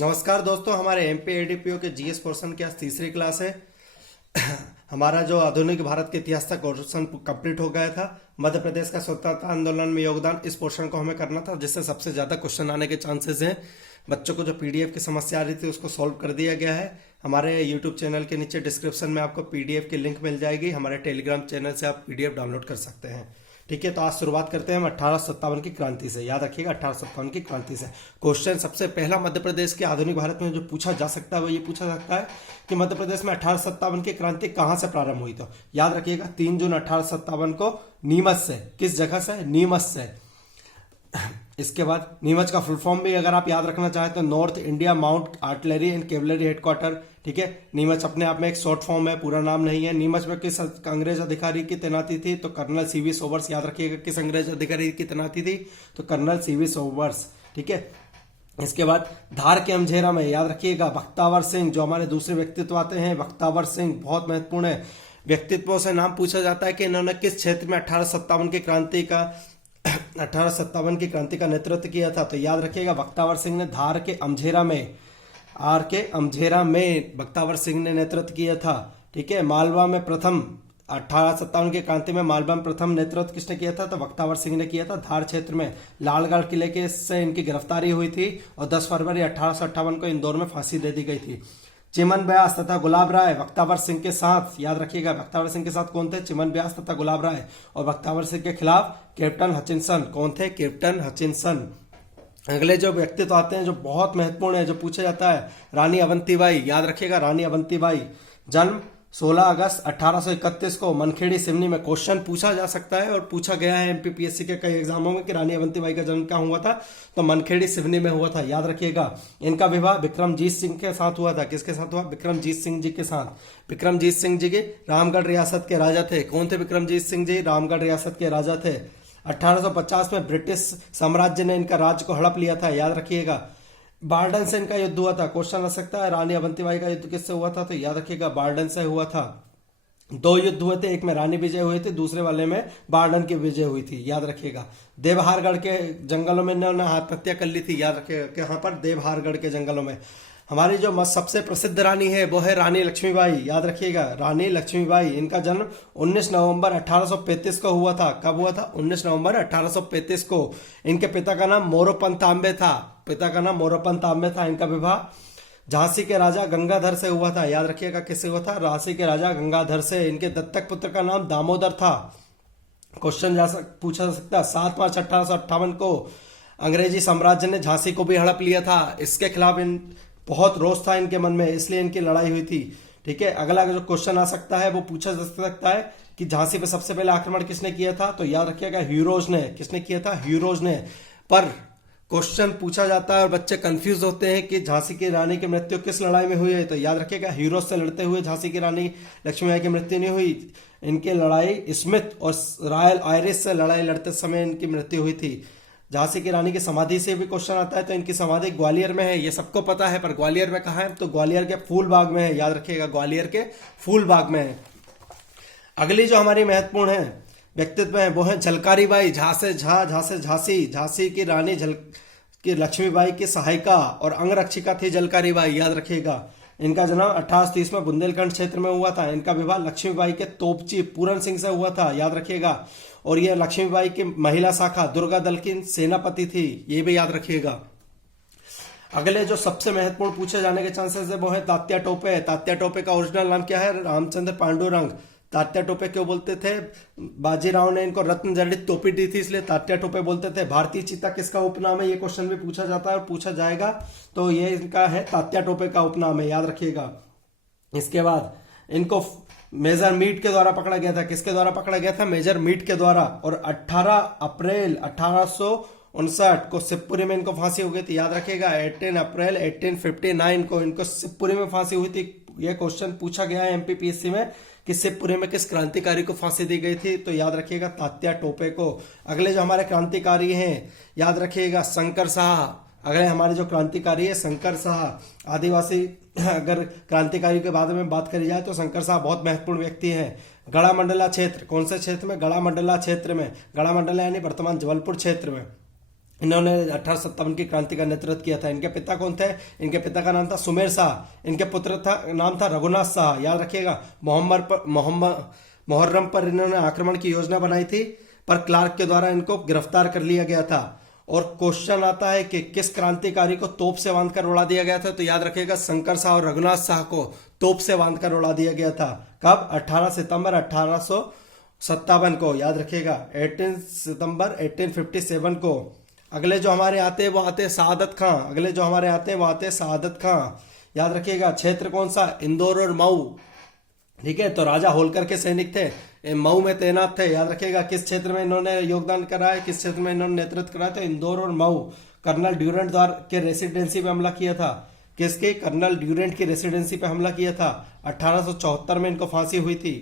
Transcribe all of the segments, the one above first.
नमस्कार दोस्तों, हमारे एमपी एडीपीओ के जीएस पोर्शन की आज तीसरी क्लास है। हमारा जो आधुनिक भारत के इतिहास का पोर्शन कंप्लीट हो गया था। मध्य प्रदेश का स्वतंत्रता आंदोलन में योगदान, इस पोर्शन को हमें करना था जिससे सबसे ज़्यादा क्वेश्चन आने के चांसेस हैं। बच्चों को जो पीडीएफ की समस्या आ रही थी उसको सॉल्व कर दिया गया है। हमारे यूट्यूब चैनल के नीचे डिस्क्रिप्शन में आपको पीडीएफ की लिंक मिल जाएगी। हमारे टेलीग्राम चैनल से आप पीडीएफ डाउनलोड कर सकते हैं। ठीक है, तो आज शुरुआत करते हैं हम 1857 की क्रांति से। याद रखिएगा 1857 की क्रांति से। क्वेश्चन सबसे पहला मध्य प्रदेश के आधुनिक भारत में जो पूछा जा सकता है वो ये पूछा सकता है कि मध्य प्रदेश में 1857 की क्रांति कहां से प्रारंभ हुई। तो याद रखिएगा 3 जून 1857 को नीमच से। किस जगह से? नीमच से। इसके बाद नीमच का फुल फॉर्म भी अगर आप याद रखना चाहें तो north India mount artillery and cavalry headquarter. ठीक है, नीमच अपने आप में एक शॉर्ट फॉर्म है, पूरा नाम नहीं है। नीमच में किस अंग्रेज अधिकारी की तैनाती थी? तो कर्नल सीवी सोबर्स। याद रखिएगा किस अंग्रेज अधिकारी की तैनाती थी? तो कर्नल सीवी सोबर्स। ठीक है, इसके बाद धार के अमझेरा में याद रखिएगा बख्तावर सिंह। जो हमारे दूसरे व्यक्तित्व आते हैं बख्तावर सिंह, बहुत महत्वपूर्ण है। व्यक्तित्वों से नाम पूछा जाता है कि इन्होंने किस क्षेत्र में 1857 की क्रांति का नेतृत्व किया था। तो याद रखिएगा बख्तावर सिंह ने धार के अमझेरा में बख्तावर सिंह ने नेतृत्व किया था। ठीक है, मालवा में प्रथम 1857 की क्रांति में मालवा में प्रथम नेतृत्व किसने किया था? तो बख्तावर सिंह ने किया था। धार क्षेत्र में लालगढ़ किले के से इनकी गिरफ्तारी हुई थी और 10 फरवरी 1858 को इंदौर में फांसी दे दी गई थी। चिमन ब्यास तथा गुलाब राय बख्तावर सिंह के साथ। याद रखिएगा बख्तावर सिंह के साथ कौन थे? चिमन ब्यास तथा गुलाब राय। और बख्तावर सिंह के खिलाफ कैप्टन हचिनसन। कौन थे? Captain Hutchinson. अगले जो व्यक्तित्व आते हैं जो बहुत महत्वपूर्ण है, जो पूछा जाता है, रानी अवंतीबाई। याद रखिएगा रानी अवंतीबाई। जन्म 16 अगस्त 1831 को मनखेड़ी सिवनी में। क्वेश्चन पूछा जा सकता है और पूछा गया है एमपीपीएससी के कई एग्जामों में कि रानी अवंतीबाई का जन्म कहाँ हुआ था? तो मनखेड़ी सिवनी में हुआ था। याद रखिएगा इनका विवाह विक्रमजीत सिंह के साथ हुआ था। किसके साथ हुआ? विक्रमजीत सिंह जी के साथ। विक्रमजीत सिंह जी के रामगढ़ रियासत के राजा थे। कौन थे विक्रमजीत सिंह जी? रामगढ़ रियासत के राजा थे। 1850 में ब्रिटिश साम्राज्य ने इनका राज्य को हड़प लिया था। याद रखिएगा बार्डन से इनका युद्ध हुआ था। क्वेश्चन आ सकता है रानी अवंतीबाई का युद्ध किससे हुआ था? तो याद रखिएगा बार्डन से हुआ था। 2 युद्ध हुए थे, एक में रानी विजय हुई थी, दूसरे वाले में बार्डन की विजय हुई थी। याद रखिएगा देवहारगढ़ के जंगलों में इन्होंने आत्महत्या कर ली थी। याद रखिएगा यहाँ पर देवहारगढ़ के जंगलों में। हमारी जो सबसे प्रसिद्ध रानी है वो है रानी लक्ष्मीबाई। याद रखिएगा रानी लक्ष्मीबाई। इनका जन्म 19 नवंबर 1835 को हुआ था। कब हुआ था? 19 नवंबर 1835 को। इनके पिता का नाम मोरोपंत तांबे था। इनका विवाह झांसी के राजा गंगाधर से हुआ था। याद रखिएगा किससे हुआ था? झांसी के राजा गंगाधर से। इनके दत्तक पुत्र का नाम दामोदर था। क्वेश्चन पूछा जा सकता है 7 मार्च 1858 को अंग्रेजी साम्राज्य ने झांसी को भी हड़प लिया था। इसके खिलाफ बहुत रोष था इनके मन में, इसलिए इनकी लड़ाई हुई थी। ठीक है, अगला जो क्वेश्चन आ सकता है वो पूछा जा सकता है कि झांसी पे सबसे पहले आक्रमण किसने किया था? तो याद रखिएगा ह्यूरोज ने। किसने किया था? ह्यूरोज ने। पर क्वेश्चन पूछा जाता है और बच्चे कंफ्यूज होते हैं कि झांसी की रानी की मृत्यु किस लड़ाई में हुई है। तो याद रखिएगा ह्यूरोज से लड़ते हुए झांसी की रानी लक्ष्मीबाई की मृत्यु नहीं हुई। इनकी लड़ाई स्मिथ और रॉयल आयरिश से लड़ाई लड़ते समय इनकी मृत्यु हुई थी। झांसी की रानी की समाधि से भी क्वेश्चन आता है। तो इनकी समाधि ग्वालियर में है, ये सबको पता है, पर ग्वालियर में कहाँ है? तो ग्वालियर के फूलबाग में है। याद रखिएगा ग्वालियर के फूलबाग में है। अगली जो हमारी महत्वपूर्ण है व्यक्तित्व है वो है झलकारी बाई। झांसी की रानी की लक्ष्मीबाई की सहायिका और अंगरक्षिका थी झलकारी बाई। याद रखिएगा इनका जन्म 1830 में बुंदेलखंड क्षेत्र में हुआ था। इनका विवाह लक्ष्मीबाई के तोपची पूरन सिंह से हुआ था। याद रखिएगा। और यह लक्ष्मीबाई की महिला शाखा दुर्गा दल की सेनापति थी, ये भी याद रखिएगा। अगले जो सबसे महत्वपूर्ण पूछे जाने के चांसेस है वो है तात्या टोपे। तात्या टोपे का ओरिजिनल नाम क्या है? रामचंद्र पांडुरंग। तात्या टोपे क्यों बोलते थे? बाजीराव ने इनको रत्न जड़ित टोपी दी थी, इसलिए तात्या टोपे बोलते थे। भारतीय चीता किसका उपनाम है? ये क्वेश्चन भी पूछा जाता है और पूछा जाएगा। तो ये इनका है तात्या टोपे का उपनाम है। याद रखिएगा। इसके बाद इनको मेजर मीट के द्वारा पकड़ा गया था। किसके द्वारा पकड़ा गया था? मेजर मीट के द्वारा। और 18 अप्रैल 1859 को शिवपुरी में इनको फांसी हो गई थी। याद रखिएगा 18 अप्रैल 1859 को इनको शिवपुरी में फांसी हुई थी। यह क्वेश्चन पूछा गया है एमपीपीएससी में कि शिवपुरी में किस क्रांतिकारी को फांसी दी गई थी? तो याद रखिएगा तात्या टोपे को। अगले जो हमारे क्रांतिकारी हैं याद रखिएगा शंकर शाह। अगले हमारे जो क्रांतिकारी है शंकर शाह। आदिवासी अगर क्रांतिकारी के बारे में बात करी जाए तो शंकर शाह बहुत महत्वपूर्ण व्यक्ति हैं। गढ़ा मंडला क्षेत्र, कौन से क्षेत्र में? गढ़ा मंडला क्षेत्र में। गढ़ा मंडला यानी वर्तमान जबलपुर क्षेत्र में। इन्होंने 1857 की क्रांति का नेतृत्व किया था। इनके पिता कौन थे? इनके पिता का नाम था सुमेर शाह। इनके पुत्र था नाम था रघुनाथ शाह। याद रखिएगा। मुहर्रम पर इन्होंने आक्रमण की योजना बनाई थी, पर क्लार्क के द्वारा इनको गिरफ्तार कर लिया गया था। और क्वेश्चन आता है कि किस क्रांतिकारी को तोप से बांधकर उड़ा दिया गया था? तो याद रखिएगा, शंकर शाह और रघुनाथ शाह को तोप से बांधकर उड़ा दिया गया था। कब? 18 सितंबर 1857 को। याद रखिएगा, 18 सितंबर 1857 को। अगले जो हमारे आते हैं वो आते हैं सआदत खां। अगले जो हमारे आते हैं वो आते हैं सआदत खां। याद रखिएगा, क्षेत्र कौन सा? इंदौर और मऊ। ठीक है, तो राजा होलकर के सैनिक थे, मऊ में तैनात थे। याद रखिएगा, किस क्षेत्र में इन्होंने योगदान करा है, किस क्षेत्र में इन्होंने नेतृत्व करा? तो इंदौर और मऊ। कर्नल ड्यूरेंट द्वारा के रेसिडेंसी पे हमला किया था। किसके? कर्नल ड्यूरेंट की रेसिडेंसी पे हमला किया था। 1874 में इनको फांसी हुई थी।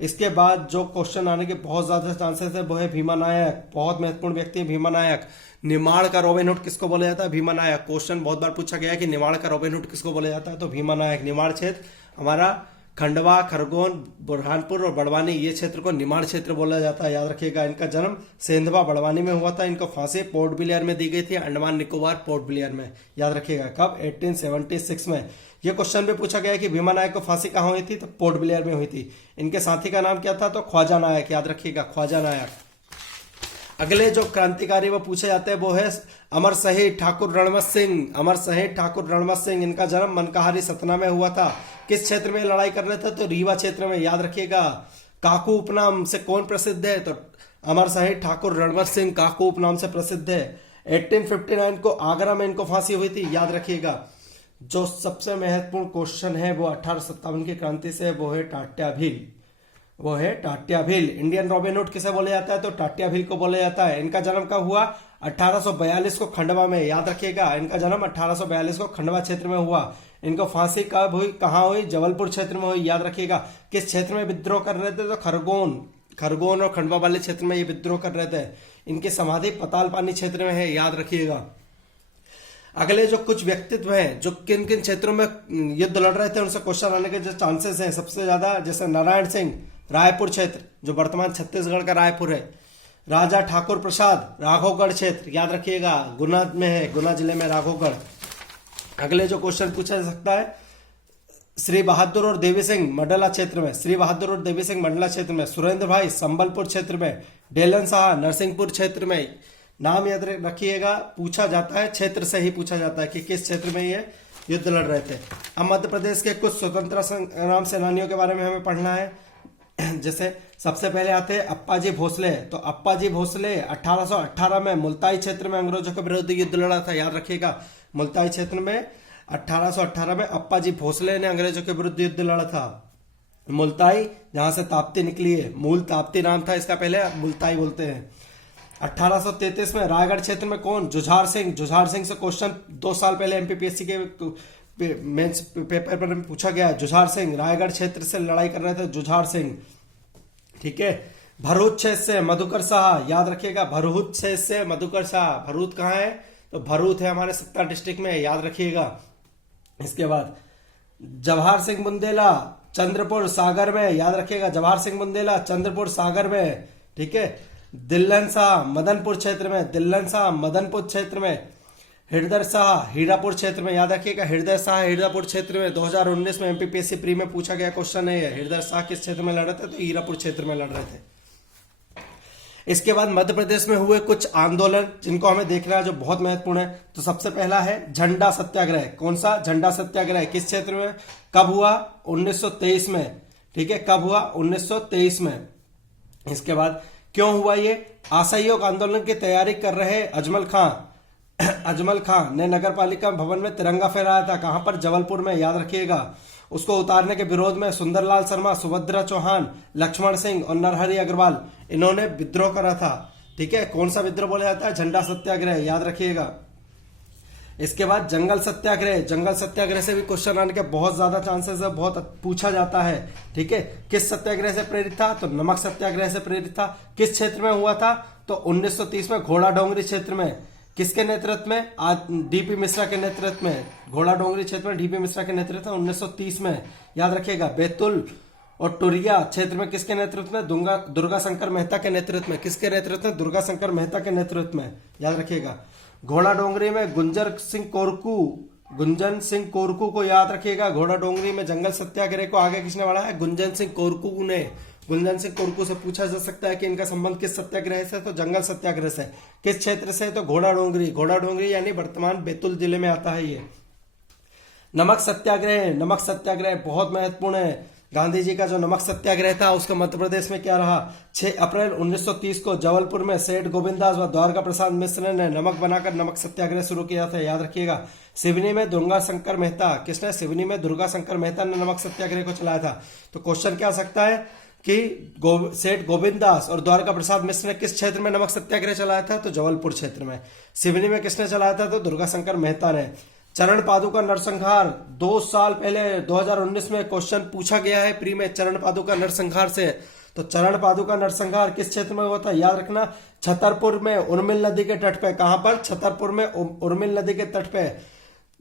इसके बाद जो क्वेश्चन आने के बहुत ज्यादा चांसेस है वो है भीमा नायक। बहुत महत्वपूर्ण व्यक्ति है भीमा नायक। निमाड़ का रॉबिनहुड किसको बोला जाता है? भीमा नायक। क्वेश्चन बहुत बार पूछा गया है कि निमाड़ का रॉबिनहुड किसको बोला जाता है? तो भीमा नायक। निमाड़ क्षेत्र हमारा खंडवा, खरगोन, बुरहानपुर और बड़वानी, ये क्षेत्र को निमाड़ क्षेत्र बोला जाता है। याद रखिएगा, इनका जन्म सेंधवा बड़वानी में हुआ था। इनको फांसी पोर्ट ब्लेयर में दी गई थी, अंडमान निकोबार पोर्ट ब्लेयर में। याद रखिएगा, कब? 1876 में। यह क्वेश्चन भी पूछा गया कि भीमा नायक को फांसी कहाँ हुई थी? तो पोर्ट ब्लेयर में हुई थी। इनके साथी का नाम क्या था? तो ख्वाजा नायक। याद रखिएगा, ख्वाजा नायक। अगले जो क्रांतिकारी वो पूछे जाते हैं वो है अमर शहीद ठाकुर रणमत सिंह। अमर शहीद ठाकुर रणमत सिंह। इनका जन्म मनकाहारी सतना में हुआ था। किस क्षेत्र में लड़ाई कर रहे थे? तो रीवा क्षेत्र में। याद रखिएगा, काकू उपनाम से कौन प्रसिद्ध है? तो अमर शहीद ठाकुर रणमत सिंह काकू उपनाम से प्रसिद्ध है। 1859 को आगरा में इनको फांसी हुई थी। याद रखिएगा, जो सबसे महत्वपूर्ण क्वेश्चन है वो 1857 की क्रांति से, वो है टाट्या भील। वो है टाट्या भील। इंडियन रॉबिनहुड किसे बोला जाता है? तो टाट्या भील को बोला जाता है। इनका जन्म कब हुआ? 1842 को खंडवा में। याद रखिएगा, इनका जन्म 1842 को खंडवा क्षेत्र में हुआ। इनको फांसी कब हुई, कहाँ हुई? जबलपुर क्षेत्र में हुई। याद रखिएगा, किस क्षेत्र में विद्रोह कर रहे थे? तो खरगोन और खंडवा वाले क्षेत्र में ये विद्रोह कर रहे थे। इनकी समाधि पतालपानी क्षेत्र में है। याद रखिएगा। अगले जो कुछ व्यक्तित्व हैं जो किन किन क्षेत्रों में युद्ध लड़ रहे थे, उनसे क्वेश्चन आने के जो चांसेस हैं सबसे ज्यादा, जैसे नारायण सिंह रायपुर क्षेत्र, जो वर्तमान छत्तीसगढ़ का रायपुर है। राजा ठाकुर प्रसाद राघवगढ़ क्षेत्र। याद रखिएगा, गुना में है, गुना जिले में राघवगढ़। अगले जो क्वेश्चन पूछा जा सकता है, श्री बहादुर और देवी सिंह मंडला क्षेत्र में। श्री बहादुर और देवी सिंह मंडला क्षेत्र में। सुरेंद्र भाई संबलपुर क्षेत्र में। डेलन शाह नरसिंहपुर क्षेत्र में। नाम याद रखिएगा, पूछा जाता है क्षेत्र से ही पूछा जाता है कि किस क्षेत्र में ये युद्ध लड़ रहे थे। अब मध्य प्रदेश के कुछ स्वतंत्रता संग्राम सेनानियों के बारे में हमें पढ़ना है। जैसे सबसे पहले आते हैं अप्पाजी भोसले। तो अप्पाजी भोसले 1818 में मुल्ताई क्षेत्र में अंग्रेजों के विरुद्ध युद्ध लड़ा था। याद रखिएगा, मुल्ताई क्षेत्र में 1818 में अप्पाजी भोसले ने अंग्रेजों के विरुद्ध युद्ध लड़ा था। मुल्ताई, जहां से ताप्ती निकली है, मूल ताप्ती नाम था इसका, पहले मुल्ताई बोलते हैं। 1833 में रायगढ़ क्षेत्र में कौन? जुझार सिंह। जुझार सिंह से क्वेश्चन 2 साल पहले एमपीपीएससी के मेंस पेपर पर पूछा गया। जुझार सिंह रायगढ़ क्षेत्र से लड़ाई कर रहे थे, जुझार सिंह। ठीक है। भरूच क्षेत्र से मधुकर शाह। याद रखिएगा, भरूच क्षेत्र से मधुकर शाह। भरूच कहाँ है? तो भरूच है हमारे सतना डिस्ट्रिक्ट में। याद रखिएगा। इसके बाद जवाहर सिंह बुंदेला चंद्रपुर सागर में। याद रखिएगा, जवाहर सिंह बुंदेला चंद्रपुर सागर में। ठीक है। दिल्लन शाह मदनपुर क्षेत्र में। दिल्लन शाह मदनपुर क्षेत्र में। हृदय शाह हीरापुर क्षेत्र में। याद रखिएगा, हृदय शाह हीरापुर क्षेत्र में। 2019 में एमपीपीएससी प्री में पूछा गया क्वेश्चन है। हृदय शाह किस क्षेत्र में लड़ रहे थे? तो हीरापुर क्षेत्र में लड़ रहे थे। इसके बाद मध्य प्रदेश में हुए कुछ आंदोलन जिनको हमें देखना है, जो बहुत महत्वपूर्ण है। तो सबसे पहला है झंडा सत्याग्रह। कौन सा? झंडा सत्याग्रह। किस क्षेत्र में, कब हुआ? 1923 में। ठीक है, कब हुआ? 1923 में। इसके बाद क्यों हुआ ये? असहयोग आंदोलन की तैयारी कर रहे अजमल खां ने नगर पालिका भवन में तिरंगा फहराया था। कहां पर? जबलपुर में। याद रखिएगा। उसको उतारने के विरोध में सुंदरलाल शर्मा, सुभद्रा चौहान, लक्ष्मण सिंह और नरहरि अग्रवाल, इन्होंने विद्रोह करा था। ठीक है। कौन सा विद्रोह बोला जाता है? झंडा सत्याग्रह। याद रखिएगा। इसके बाद जंगल सत्याग्रह। जंगल सत्याग्रह से भी क्वेश्चन आने के बहुत ज्यादा चांसेस है, बहुत पूछा जाता है। ठीक है। किस सत्याग्रह से प्रेरित था? तो नमक सत्याग्रह से प्रेरित था। किस क्षेत्र में हुआ था? तो 1930 में घोड़ा डोंगरी क्षेत्र में। किसके नेतृत्व में? आज डीपी मिश्रा के नेतृत्व में। घोड़ा डोंगरी क्षेत्र में डीपी मिश्रा के नेतृत्व में 1930 में। याद रखिएगा। बैतूल और टुरिया क्षेत्र में किसके नेतृत्व में? दुर्गा शंकर मेहता के नेतृत्व में। किसके नेतृत्व में? दुर्गा शंकर मेहता के नेतृत्व में, याद रखिएगा। घोड़ा डोंगरी में गुंजन सिंह कोरकू को याद रखिएगा। घोड़ा डोंगरी में जंगल सत्याग्रह को आगे किसने बढ़ाया? गुंजन सिंह कोरकू ने। गुंजन सिंह कोरकू से पूछा जा सकता है कि इनका संबंध किस सत्याग्रह से? तो जंगल सत्याग्रह से। किस क्षेत्र से? तो घोड़ा डोंगरी यानी वर्तमान बैतूल जिले में आता है ये। नमक सत्याग्रह बहुत महत्वपूर्ण है। गांधी जी का जो नमक सत्याग्रह था उसका मध्य प्रदेश में क्या रहा? 6 अप्रैल 1930 को जबलपुर में सेठ गोविंददास व द्वारका प्रसाद मिश्र ने नमक बनाकर नमक सत्याग्रह शुरू किया था, याद रखिएगा। सिवनी में दुर्गा शंकर मेहता, किसने? सिवनी में दुर्गा शंकर मेहता ने नमक सत्याग्रह को चलाया था। तो क्वेश्चन क्या आ सकता है कि सेठ गोविंददास और द्वारका प्रसाद मिश्र ने किस क्षेत्र में नमक सत्याग्रह चलाया था? तो जबलपुर क्षेत्र में। सिवनी में किसने चलाया था? तो दुर्गा शंकर मेहता ने। चरण पादुका नरसंहार 2 साल पहले 2019 में क्वेश्चन पूछा गया है प्री में, चरण पादुका नरसंहार से। तो चरण पादुका नरसंहार किस क्षेत्र में हुआ था? याद रखना, छतरपुर में उर्मिल नदी के तट पे। कहां पर? छतरपुर में उर्मिल नदी के तट पे।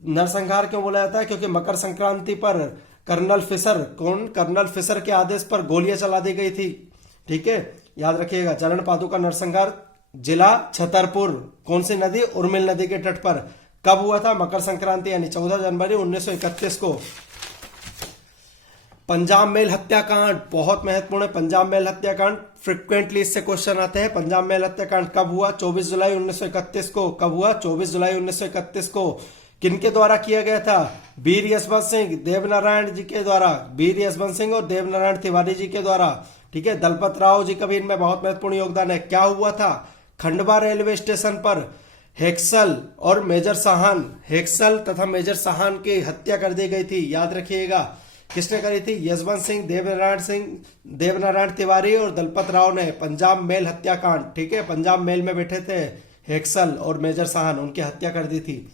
नरसंहार क्यों बोला जाता है? क्योंकि मकर संक्रांति पर कर्नल फिशर के आदेश पर गोलियां चला दी गई थी, ठीक है, याद रखिएगा। चरण पादुका नरसंहार जिला छतरपुर, कौन सी नदी? उर्मिल नदी के तट पर। कब हुआ था? मकर संक्रांति यानी 14 जनवरी 1931 को। पंजाब मेल हत्याकांड बहुत महत्वपूर्ण है। पंजाब मेल हत्याकांड फ्रिक्वेंटली इससे क्वेश्चन आते हैं। पंजाब मेल हत्याकांड कब हुआ? 24 जुलाई 1931 को। कब हुआ? 24 जुलाई 1931 को। किनके द्वारा किया गया था? वीर यशवंत सिंह, देवनारायण जी के द्वारा। वीर यशवंत सिंह और देवनारायण तिवारी जी के द्वारा, ठीक है। दलपत राव जी का भी इनमें बहुत महत्वपूर्ण योगदान है। क्या हुआ था? खंडवा रेलवे स्टेशन पर हेक्सल तथा मेजर साहन की हत्या कर दी गई थी, याद रखिएगा। किसने करी थी? यशवंत सिंह, देवनारायण तिवारी और दलपत राव ने। पंजाब मेल हत्याकांड, ठीक है। पंजाब मेल में बैठे थे हेक्सल और मेजर साहन, उनकी हत्या कर दी थी।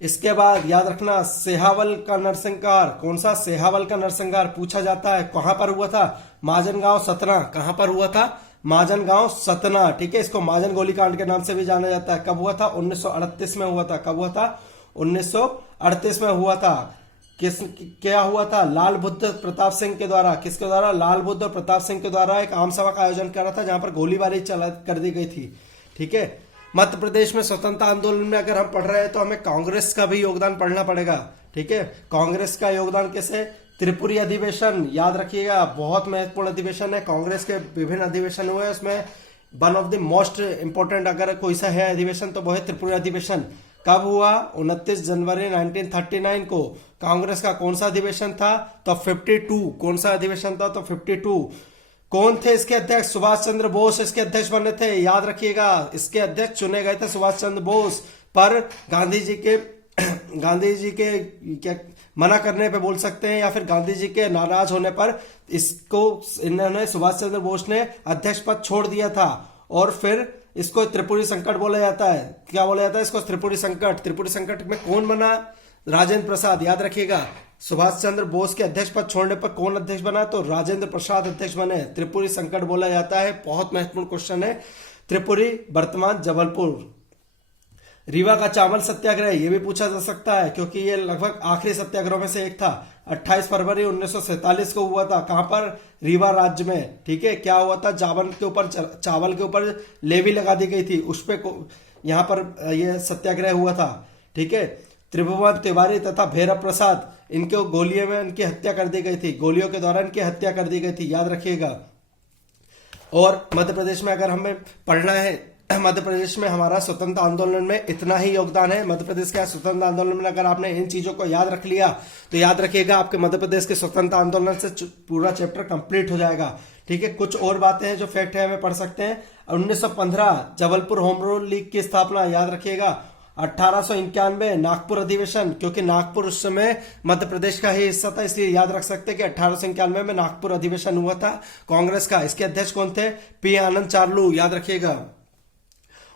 इसके बाद याद रखना, सेहावल का नरसंहार। कौन सा? सेहावल का नरसंहार पूछा जाता है। कहां पर हुआ था? माजनगांव सतना। कहां पर हुआ था? माजनगांव सतना, ठीक है। इसको महाजन गोलीकांड के नाम से भी जाना जाता है। कब हुआ था? 1938 में हुआ था। कब हुआ था? 1938 में हुआ था। क्या हुआ था? लाल बुद्ध प्रताप सिंह के द्वारा। किसके द्वारा? लाल बुद्ध और प्रताप सिंह के द्वारा एक आम सभा का आयोजन करा था जहां पर गोलीबारी कर दी गई थी, ठीक है। मध्य प्रदेश में स्वतंत्रता आंदोलन में अगर हम पढ़ रहे हैं तो हमें कांग्रेस का भी योगदान पढ़ना पड़ेगा, ठीक है। कांग्रेस का योगदान कैसे? त्रिपुरी अधिवेशन, याद रखिएगा, बहुत महत्वपूर्ण अधिवेशन है। कांग्रेस के विभिन्न अधिवेशन हुए, उसमें one of the most important अगर कोई सा है अधिवेशन तो वो है त्रिपुरी अधिवेशन। कब हुआ? 29 जनवरी 1939 को। कांग्रेस का कौन सा अधिवेशन था? तो 52। कौन सा अधिवेशन था? तो 52। कौन थे इसके अध्यक्ष? सुभाष चंद्र बोस इसके अध्यक्ष बने थे, याद रखिएगा। इसके अध्यक्ष चुने गए थे सुभाष चंद्र बोस, पर गांधी जी के क्या मना करने पे बोल सकते हैं, या फिर गांधी जी के नाराज होने पर इसको इन्होंने, सुभाष चंद्र बोस ने अध्यक्ष पद छोड़ दिया था। और फिर इसको त्रिपुरी संकट बोला जाता है। क्या बोला जाता है इसको? त्रिपुरी संकट। त्रिपुरी संकट में कौन बना? राजेंद्र प्रसाद, याद रखिएगा। सुभाष चंद्र बोस के अध्यक्ष पद छोड़ने पर कौन अध्यक्ष बना? तो राजेंद्र प्रसाद अध्यक्ष बने। त्रिपुरी संकट बोला जाता है, बहुत महत्वपूर्ण क्वेश्चन है। त्रिपुरी वर्तमान जबलपुर। रीवा का चावल सत्याग्रह, ये भी पूछा जा सकता है क्योंकि ये लगभग आखिरी सत्याग्रह में से एक था। 28 फरवरी 1947 को हुआ था। कहां पर? रीवा राज्य में, ठीक है। क्या हुआ था? चावल के ऊपर लेवी लगा दी गई थी, उस पे यहाँ पर यह सत्याग्रह हुआ था, ठीक है। त्रिभुवन तिवारी तथा भैरव प्रसाद, इनको गोलियों में इनकी हत्या कर दी गई थी, गोलियों के द्वारा इनकी हत्या कर दी गई थी, याद रखिएगा। और मध्य प्रदेश में अगर हमें पढ़ना है, मध्य प्रदेश में हमारा स्वतंत्र आंदोलन में इतना ही योगदान है। मध्य प्रदेश के स्वतंत्र आंदोलन में अगर आपने इन चीजों को याद रख लिया तो याद रखिएगा आपके मध्य प्रदेश के स्वतंत्र आंदोलन से पूरा चैप्टर कंप्लीट हो जाएगा, ठीक है। कुछ और बातें हैं जो फैक्ट है हमें पढ़ सकते हैं। 1915 जबलपुर होम रूल लीग की स्थापना, याद रखिएगा। 1891 नागपुर अधिवेशन, क्योंकि नागपुर उस समय मध्य प्रदेश का ही हिस्सा था, इसलिए याद रख सकते हैं कि 1891 में नागपुर अधिवेशन हुआ था कांग्रेस का। इसके अध्यक्ष कौन थे? पी आनंद चार्लू, याद रखिएगा।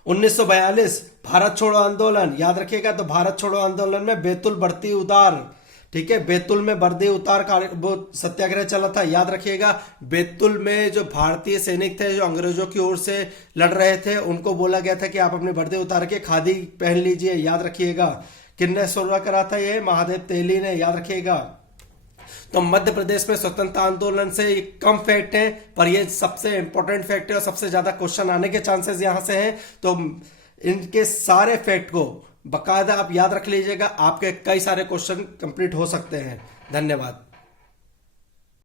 1942 भारत छोड़ो आंदोलन, याद रखिएगा। तो भारत छोड़ो आंदोलन में बैतूल बढ़ती उतार, ठीक है, बैतूल में बर्दी उतार वो सत्याग्रह चला था, याद रखिएगा। बैतूल में जो भारतीय सैनिक थे जो अंग्रेजों की ओर से लड़ रहे थे, उनको बोला गया था कि आप अपनी वर्दी उतार के खादी पहन लीजिए, याद रखिएगा। किसने शुरू करा था? ये महादेव तेली ने, याद रखिएगा। तो मध्य प्रदेश में स्वतंत्रता आंदोलन से ये कम फैक्ट है, पर ये सबसे इंपॉर्टेंट फैक्ट है और सबसे ज्यादा क्वेश्चन आने के चांसेस यहां से हैं। तो इनके सारे फैक्ट को बकायदा आप याद रख लीजिएगा, आपके कई सारे क्वेश्चन कंप्लीट हो सकते हैं। धन्यवाद।